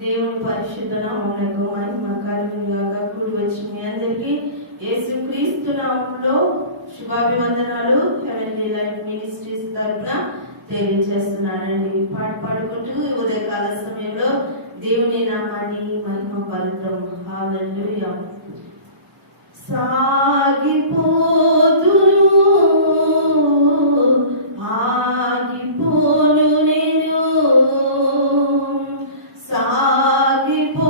దేవుని పరిశుద్ధ నామమునకు మహిమ కలుగునుగాక. కూడి వచ్చిన మీ అందరికీ యేసుక్రీస్తు నామములో శుభాభివందనాలు. హెవెన్లీ లైఫ్ మినిస్ట్రీస్ తరపున తెలియజేస్తున్నానండి. పాట పాడుకుంటూ ఉదయకాల సమయంలో దేవుని నామాన్ని మహిమ పరుద్దాం. హల్లెలూయా. సాగిపోదును ఆగిపోను నేను, సాగిపోదును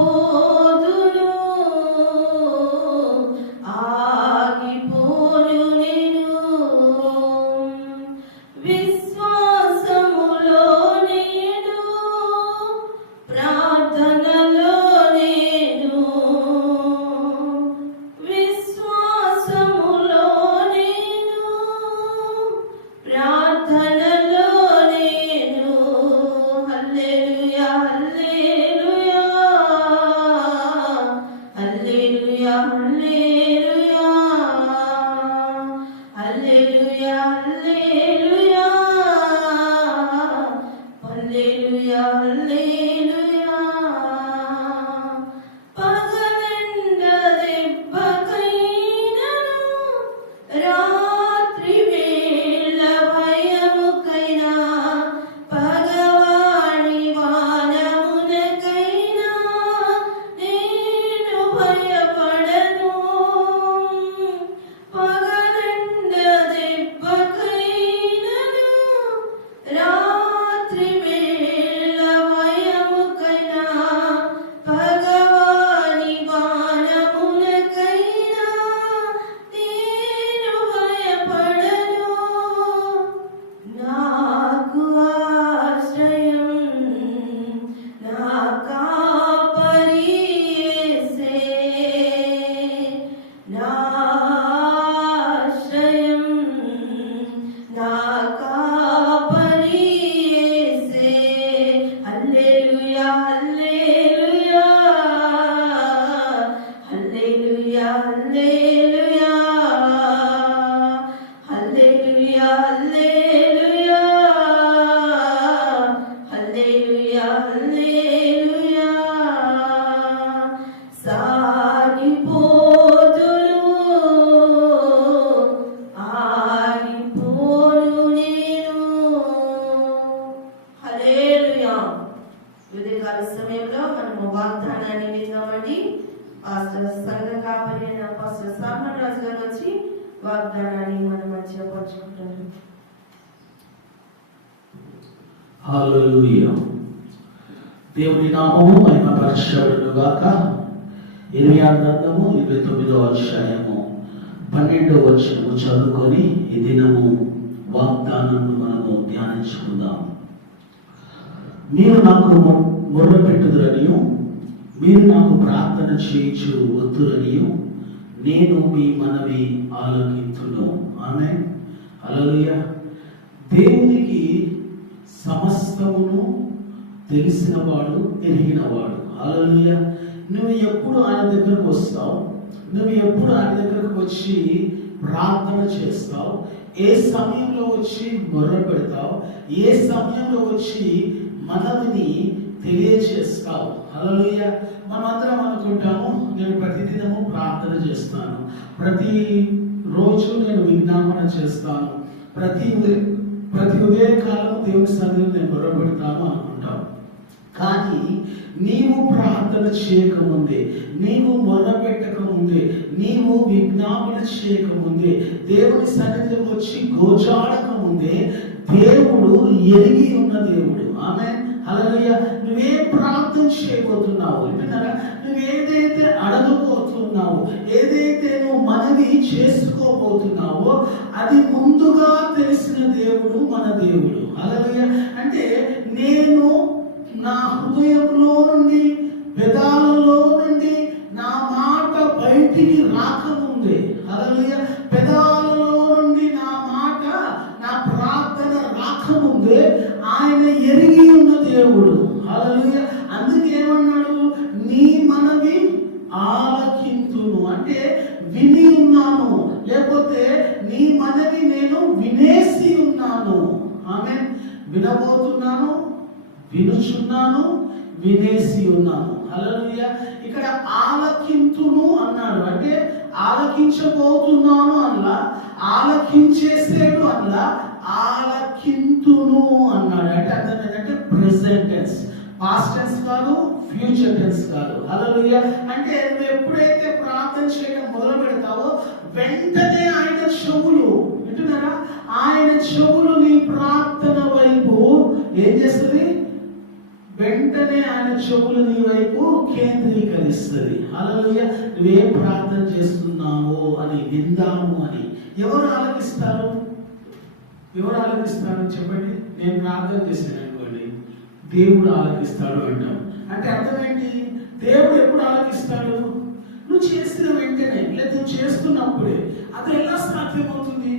ఆగిపోను నేను, విశ్వాసములో నేను ప్రార్థనలో నేను, విశ్వాసములో నేను ప్రార్థనలో నేను. హల్లెలూయా హల్లెలూయా హల్లెలూయా హల్లెలూయా హల్లెలూయా హల్లెలూయా హల్లెలూయా. పగలెండ దెబ్బకైనను రాత్రి వేళ భయముకైనా, పగవాడి వానమునకైనా నేను భయపడను. పగలెండ దెబ్బకైనను రాత్రి వేళ భయముకైనా, పగవాడి వానమునకైనా నేను భయపడను. నాకు ఆశ్రయం నా కాపరి యేసే, నా ఆశ్రయం నా కాపరి యేసే. హల్లెలూయా హల్లెలూయా హల్లెలూయా హల్లెలూయా హల్లెలూయా హల్లెలూయా హల్లెలూయా హల్లెలూయా. సాగిపోదును ఆగిపోను నేను. హల్లెలూయా. ఉదయకాల సమయంలో మనము వాగ్దానాన్ని విందామండి. పాస్టర్ సంఘ కాపరి అయిన పాస్టర్ సామన్ రాజు గారు వచ్చి వాగ్దానాన్ని మన మధ్య పంచుకుంటారు. హల్లెలూయా. దేవుని నామము మహిమపరచబడును గాక. ఇర్మియా గ్రంథము 29వ అధ్యాయము 12వ వచనము చదువుకొని ఈ దినము వాగ్దానాన్ని మనము ధ్యానించుకుందాం. మీరు నాకు మొర్ర పెట్టుదురనియు, మీరు నాకు ప్రార్థన చేయించు వద్దురనియు నేను మీ మనవి ఆలకింతును. ఆమేన్. హల్లెలూయా. దేవునికి సమస్తమును తెలిసినవాడు, ఎరిగినవాడు. హల్లెలూయా. నువ్వు ఎప్పుడు ఆయన దగ్గరకు వస్తావు, నువ్వు ఎప్పుడు ఆయన దగ్గరకు వచ్చి ప్రార్థన చేస్తావు, ఏ సమయంలో వచ్చి మొర్ర పెడతావు, ఏ సమయంలో వచ్చి మనవిని తెలియచేస్తావు. హల్లెలూయా. మనమందరం అనుకుంటాము, నేను ప్రతిదినము ప్రార్థన చేస్తాను, ప్రతి రోజు నేను విజ్ఞాపన చేస్తాను, ప్రతి ఉదయకాలం దేవుని సన్నిధిలో నేను మొరపెడతాను అనుకుంటాం. కానీ నీవు ప్రార్థన చేయకముందే, నీవు మొర్ర పెట్టకముందే, నీవు విజ్ఞాపన చేయకముందే, దేవుని సన్నిధిలో వచ్చి గోచాడకముందే దేవుడు ఎరిగి ఉన్న దేవుడు. ఆమేన్. హల్లెలూయా. నువ్వేం ప్రార్థన చేయబోతున్నావు, నువ్వేదైతే అడగబోతున్నావు, ఏదైతే నువ్వు మనవి చేసుకోబోతున్నావో అది ముందుగా తెలిసిన దేవుడు మన దేవుడు. హల్లెలూయా. అంటే నేను నా హృదయంలో నుండి, పెదాలలో నుండి నా మాట బయటికి రాకముందే, హల్లెలూయా, పెదాలలో నుండి నా మాట, నా ప్రార్థన రాకముందే ఆయన ఎరిగి ఉన్న దేవుడు. హల్లెలూయా. అందుకేమన్నాడు, నీ మనవి ఆలకింతును అంటే విని ఉన్నాను, లేకపోతే నీ మనవి నేను వినేసి ఉన్నాను. ఆమేన్. వినబోతున్నాను, వినుచున్నాను, వినేసి ఉన్నాను. హల్లెలూయా. ఇక్కడ ఆలకింతును అన్నాడు, అంటే ఆలకించబోతున్నాను అలా, ఆలకించేసేడు అలా, ఆలకింతును అన్నాడు. అంటే అర్థం ఏంటంటే ప్రెసెంట్ టెన్స్, పాస్ట్ టెన్స్ కాదు, ఫ్యూచర్ టెన్స్ కాదు. హల్లెలూయా. అంటే నువ్వు ఎప్పుడైతే ప్రార్థన చేయడం మొదలు పెడతావో వెంటనే ఆయన చెవులు, వింటున్నారా, ఆయన చెవులు నీ ప్రార్థన వైపు ఏం చేస్తుంది? వెంటనే ఆయన చెవులు నీ వైపు కేంద్రీకరిస్తుంది. హల్లెలూయా. నువ్వేం ప్రార్థన చేస్తున్నావో అని విందాము అని. ఎవరు ఆలకిస్తారు? ఎవరు ఆలకిస్తారు చెప్పండి? నేను ప్రార్థన చేశాను అనుకోండి, దేవుడు ఆలకిస్తాడు అంటాం. అంటే అర్థం ఏంటి? దేవుడు ఎప్పుడు ఆలకిస్తాడు? నువ్వు చేసిన వెంటనే, లేదా నువ్వు చేస్తున్నప్పుడే. అది ఎలా సాధ్యమవుతుంది?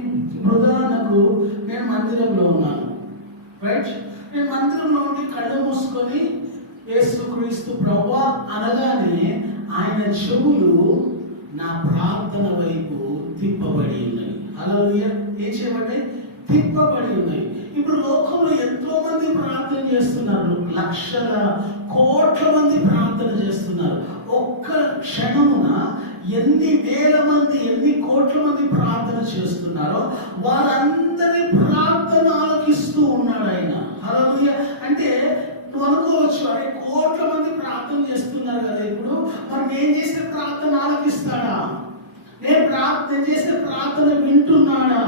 ఉదాహరణకు నేను మందిరంలో ఉన్నాను, రైట్? నేను మందిరంలో ఉండి కళ్ళు మూసుకొని యేసుక్రీస్తు ప్రభువా అనగానే ఆయన చెవులు నా ప్రార్థన వైపు తిప్పబడి ఉన్నాయి. హల్లెలూయా. ఏం చేయబడ్డాయి? తిప్పబడి ఉన్నాయి. ఇప్పుడు లోకంలో ఎంతో మంది ప్రార్థన చేస్తున్నారు, లక్షల కోట్ల మంది ప్రార్థన చేస్తున్నారు. ఒక్క క్షణమున ఎన్ని వేల మంది, ఎన్ని కోట్ల మంది ప్రార్థన చేస్తున్నారో వారందరి ప్రార్థన ఆలకిస్తూ ఉన్నాడు ఆయన. హల్లెలూయా. అంటే నువ్వు అనుకోవచ్చు, అరే కోట్ల మంది ప్రార్థన చేస్తున్నారు కదా, ఇప్పుడు మరి నేను చేసే ప్రార్థన ఆలకిస్తాడా, నేను చేసే ప్రార్థన వింటున్నాడా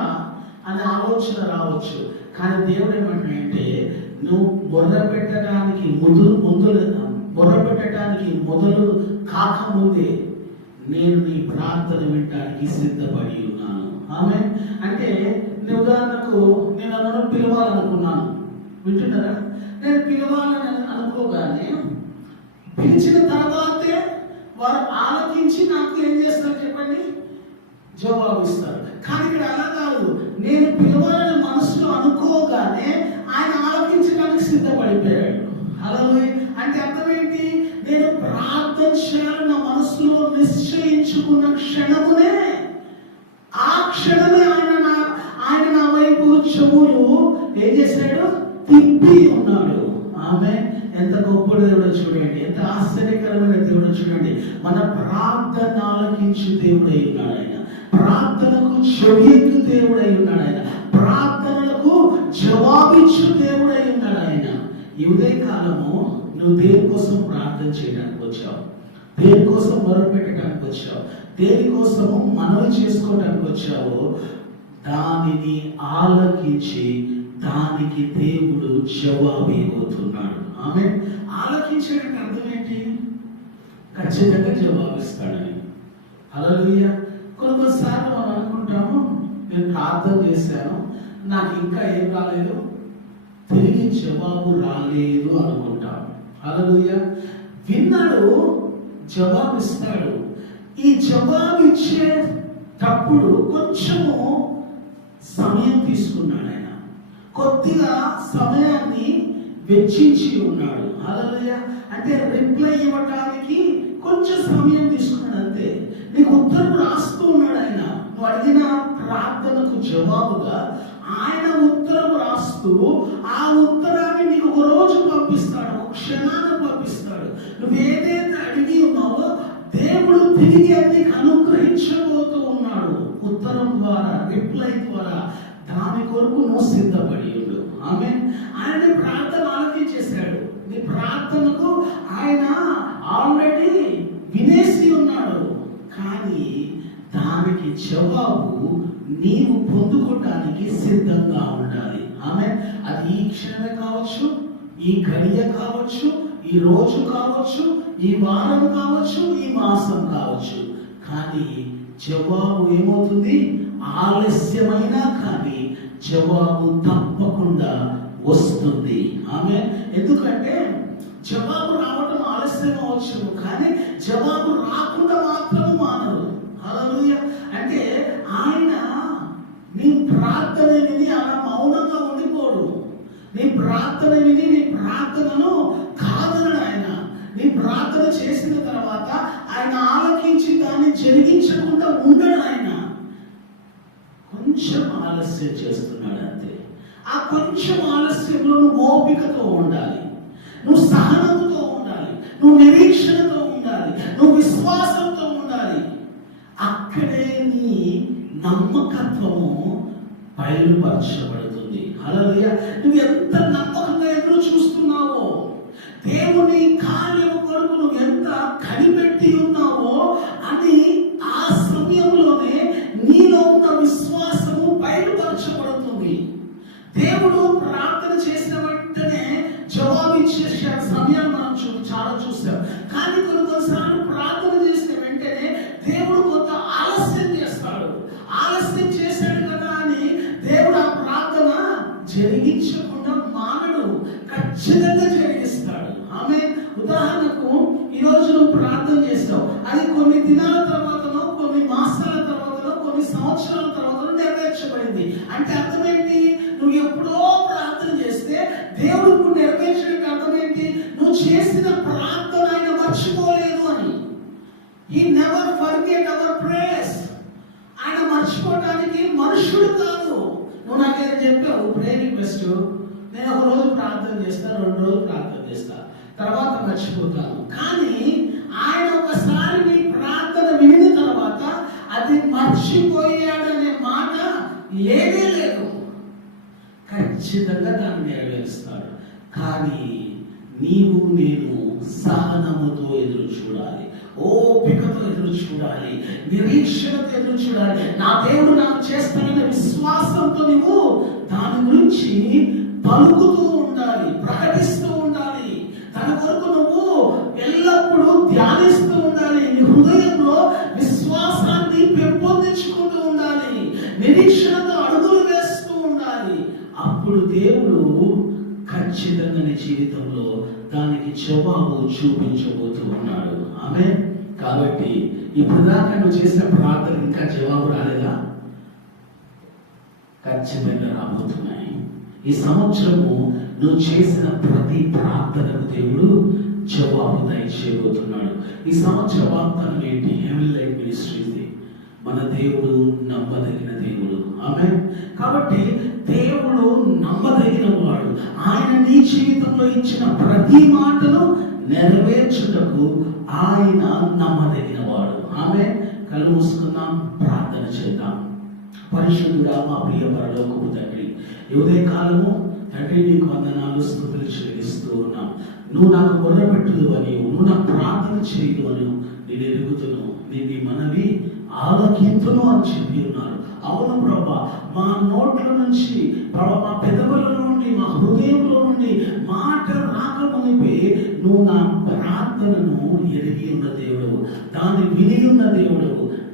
అనే ఆలోచన రావచ్చు. కానీ దేవుడు ఏమంటే, నువ్వు మొదలుపెట్టడానికి మొదలు కాకముందే నేను నీ ప్రార్థన వినడానికి సిద్ధపడి ఉన్నాను. ఆమె అంటే ఉదాహరణకు నేను నన్ను పిలవాలనుకున్నాను, వింటున్నారా? నేను పిలవాలని అనుకోగానే పిలిచిన తర్వాతే వారు ఆలకించి నాకు ఏం చేస్తారు చెప్పండి? జవాబు ఇస్తారు. కానీ ఇక్కడ అలా కాదు. నేను పిలవాలని మనసులో అనుకోగానే ఆయన ఆలకించడానికి సిద్ధపడిపోయాడు. హల్లెలూయా. అంటే అర్థం ఏంటి? నేను ప్రార్థన చేయాలని నా మనసులో నిశ్చయించుకున్న క్షణమునే, ఆ క్షణమే ఆయన నా వైపు చెవులు ఏం చేశాడు? తిప్పి ఉన్నాడు. ఆమె ఎంత గొప్ప దేవుడో చూడండి, ఎంత ఆశ్చర్యకరమైన దేవుడో చూడండి. మన ప్రార్థన ఆలకించు దేవుడై ఉన్నాడు ఆయన. ప్రార్థనకు చెవియెత్తు దేవుడై ఉన్నాడు ఆయన. ప్రార్థనలకు జవాబిచ్చు దేవుడై ఉన్నాడు ఆయన. ఈ ఉదయ కాలము నువ్వు దేనికోసం ప్రార్థన చేయడానికి వచ్చావు? దేనికోసం మొరపెట్టడానికి వచ్చావు? దేనికోసము మనవి చేసుకోవడానికి వచ్చావో దానిని ఆలకించి దానికి దేవుడు జవాబు ఇవ్వబోతున్నాడు. ఆమె ఆలకించడానికి అర్థం ఏంటి? ఖచ్చితంగా జవాబిస్తాడని. హల్లెలూయా. కొన్నిసార్లు మనం అనుకుంటాము, నేను ప్రార్థన చేశాను, నాకు ఇంకా ఏం రాలేదు, తిరిగి జవాబు రాలేదు అనుకుంటాం. హల్లెలూయా. విన్నాడు, జవాబిస్తాడు. ఈ జవాబు ఇచ్చేటప్పుడు కొంచెము సమయం తీసుకున్నాడు ఆయన, కొద్దిగా సమయాన్ని వెచ్చించి ఉన్నాడు. హల్లెలూయా. అంటే రిప్లై ఇవ్వటానికి కొంచెం సమయం తీసుకున్నాడు అంతే. నీకు ఉత్తరం రాస్తూ ఉన్నాడు ఆయన. నువ్వు అడిగిన ప్రార్థనకు జవాబుగా ఆయన ఉత్తరం రాస్తూ ఆ ఉత్తరాన్ని నీకు ఒక రోజు పంపిస్తాడు, ఒక క్షణాన్ని పంపిస్తాడు. నువ్వు ఏదైతే అడిగి ఉన్నావో దేవుడు తిరిగి నీకు అనుగ్రహించబోతూ ఉన్నాడు. ఉత్తరం ద్వారా, రిప్లై ద్వారా. దాని కొరకు నువ్వు సిద్ధపడి ఉండు. ఆమె ఆయన ప్రార్థన ఆలకించేశాడు. నీ ప్రార్థనకు ఆయన ఆల్రెడీ వినేసి ఉన్నాడు. కానీ దానికి జవాబు నీవు పొందుకోవడానికి సిద్ధంగా ఉండాలి. ఆమె అది ఈ క్షణమే కావచ్చు, ఈ గడియ కావచ్చు, ఈ రోజు కావచ్చు, ఈ వారం కావచ్చు, ఈ మాసం కావచ్చు. కానీ జవాబు ఏమవుతుంది? ఆలస్యమైనా కానీ జవాబు తప్పకుండా వస్తుంది. ఆమె ఎందుకంటే జవాబు రావడం ఆలస్యం అవచ్చు, కానీ జవాబు రాకుండా మాత్రం మానదు. హల్లెలూయా. అంటే ఆయన నీ ప్రార్థన విని అలా మౌనంగా ఉండిపోడు. నీ ప్రార్థన విని నీ ప్రార్థనను కాదనడు ఆయన. నీ ప్రార్థన చేసిన తర్వాత ఆయన ఆలకించి దాన్ని జరిగించకుండా ఉండడు ఆయన. కొంచెం ఆలస్యం చేస్తున్నాడు అంతే. ఆ కొంచెం ఆలస్యంలో నువ్వు ఓపికతో ఉండాలి, నువ్వు సహనముతో ఉండాలి. విశ్వాసంతో ఉండాలి. అక్కడే నీ నమ్మకత్వము బయలుపరచబడుతుంది. హల్లెలూయా. నువ్వు ఎంత నమ్మకంగా ఎదురు చూస్తున్నావో, దేవుని కార్యము కొరకు నువ్వు ఎంత కనిపెట్టి ఉన్నావో అని ఆ సమయంలోనే నీలో ఉన్న విశ్వాసము బయలుపరచబడుతుంది. దేవుడు ప్రార్థన చేసిన వెంటనే జవాబు ఇచ్చే సమయాన్ని మనం చాలా చూస్తాం. కానీ కొన్నిసార్లు ప్రార్థన చేసిన వెంటనే దేవుడు కొంత ఆలస్యం చేస్తాడు. ఆలస్యం చేశాడు కదా అని దేవుడు ఆ ప్రార్థన జరిగించకుండా మానడు, ఖచ్చితంగా జరిగిస్తాడు. ఆమె ఉదాహరణకు ఈరోజు నువ్వు ప్రార్థన చేస్తావు, అది కొన్ని దినాల తర్వాతనో, కొన్ని మాసాల తర్వాతనో, కొన్ని సంవత్సరాల తర్వాతనో నెరవేర్చబడింది. అంటే అర్థమేంటి? నువ్వు ఎప్పుడో ప్రార్థన చేస్తే దేవుడు ఇప్పుడు నెరవేర్చడానికి అర్థమేంటి? నువ్వు చేసిన ప్రార్థన ఆయన మర్చిపోలేదు అని. He never forget our prayers. ఆయన మర్చిపోవడానికి మనుషుడు కాదు. నువ్వు నాకేదో చెప్పావు ప్రే రిక్వెస్ట్, నేను ఒక రోజు ప్రార్థన చేస్తాను, 2 రోజులు ప్రార్థన చేస్తా, తర్వాత మర్చిపోతాను. కానీ ఆయన ఒకసారి నీ ప్రార్థన వినిన తర్వాత అది మర్చిపోయాడనే మాట లేదే లేదు. ఖచ్చితంగా దాన్ని నెరవేరుస్తాడు. కానీ నీవు నేను సహనముతో ఎదురు చూడాలి, ఓపికతో ఎదురు చూడాలి, నిరీక్షణతో ఎదురు చూడాలి. నా దేవుడు నాకు చేస్తాననే విశ్వాసంతో నువ్వు దాని గురించి పలుకుతూ ఉండాలి, ప్రకటిస్తూ ఉండాలి. తన కొరకు నువ్వు ఎల్లప్పుడూ ధ్యానిస్తూ ఉండాలి. నీ హృదయంలో విశ్వాసాన్ని పెంపొందించుకుంటూ ఉండాలి, నిరీక్షణతో అడుగులు వేస్తూ ఉండాలి. అప్పుడు దేవుడు ఖచ్చితంగా నీ జీవితంలో దానికి జవాబు చూపించబోతూ ఉన్నాడు. ఆమేన్. కాబట్టి ఇప్పుడు దాకా నువ్వు చేసిన ప్రార్థన ఇంకా జవాబు రాలేదా? ఖచ్చితంగా రాబోతున్నాయి. ఈ సంవత్సరము నువ్వు చేసిన ప్రతి ప్రార్థనకు దేవుడు జవాబు దయచేయబోతున్నాడు. ఈ సంవత్సర వాగ్దానం ఏంటి? Heaven light ministries. మన దేవుడు నమ్మదగిన దేవుడు. ఆమేన్. కాబట్టి దేవుడు నమ్మదగిన వాడు. ఆయన నీ జీవితంలో ఇచ్చిన ప్రతి మాటను నెరవేర్చుటకు ఆయన నమ్మదగిన వాడు. ఆమేన్. కళ్ళు మూసుకుందాం, ప్రార్థన చేద్దాం. పరిశుద్ధుడా, మా ప్రియ పరలోకపు తండ్రి, ఉదయ కాలము తండ్రి నీకు వందనాలు, స్తుతులు చెల్లిస్తూ ఉన్నాం. నువ్వు నాకు మొర్రపెట్టుదు అని, నువ్వు నాకు ప్రార్థన చేయదు అని నేను ఎరుగుతున్నాను. నీ మనవి ఆలకింతును అని చెప్పి ఉన్నారు. అవును ప్రభా, మా నోట్ల నుంచి ప్రభా, మా పెదవుల నుండి, మా హృదయంలో నుండి మాట రాకమునిపే నువ్వు నా ప్రార్థనను ఎరిగి ఉన్న దేవుడు, దాన్ని విని ఉన్న దేవుడు.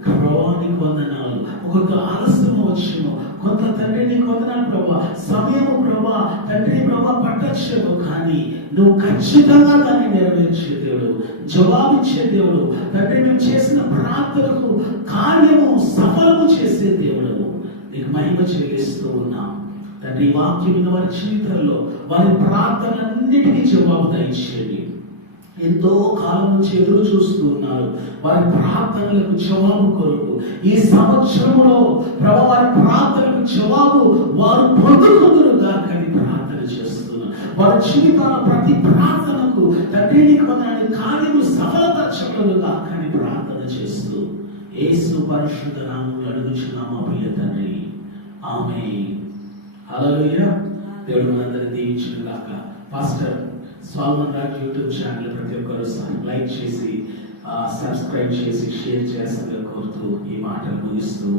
ప్రభా నీకు వందనాలు. ఒక్కొక్క ఆలస్యం వచ్చేమో, కొంత తండ్రి నీకు వందనాలు ప్రభా, సమయము ప్రభా తండ్రి ప్రభా పట్టచ్చేమో, కానీ నువ్వు ఖచ్చితంగా దాన్ని నెరవేర్చే దేవుడు, జవాబిచ్చే దేవుడు. తండ్రి మేము చేసిన ప్రార్థనకు కార్యము సఫలము చేసే దేవుడు. నీకు మహిమ చెల్లిస్తూ ఉన్నాం తండ్రి. వాక్యం వారి జీవితంలో వారి ప్రార్థనలన్నిటికీ జవాబు దయచేయండి. ఎంతో కాలం నుంచి ఎదురు చూస్తూ ఉన్నారు వారి ప్రార్థనలకు జవాబు కొరకు. ఈ సంవత్సరంలో ప్రభు వారి ప్రార్థనలకు జవాబు వారు పొందుకుందురుగా కానీ ప్రార్థన చేస్తున్నారు. వారి జీవితాల ప్రతి ప్రార్థనకు తండ్రి నీకు వందనాలు, కార్యము సఫలపరచగలరుగా కానీ ప్రార్థన చేస్తూ యేసు పరిశుద్ధ నామములో అడుగుచున్నాము మా ప్రియ తండ్రి. ఆమేన్. హల్లెలూయా. దేవుడు మనందరిని దీవించును గాక. Pastor Salmon Raj YouTube channel ప్రతి ఒక్కరు లైక్ చేసి, సబ్స్క్రైబ్ చేసి, షేర్ చేస్తారని కోరుతూ ఈ మాటలు ముగిస్తూ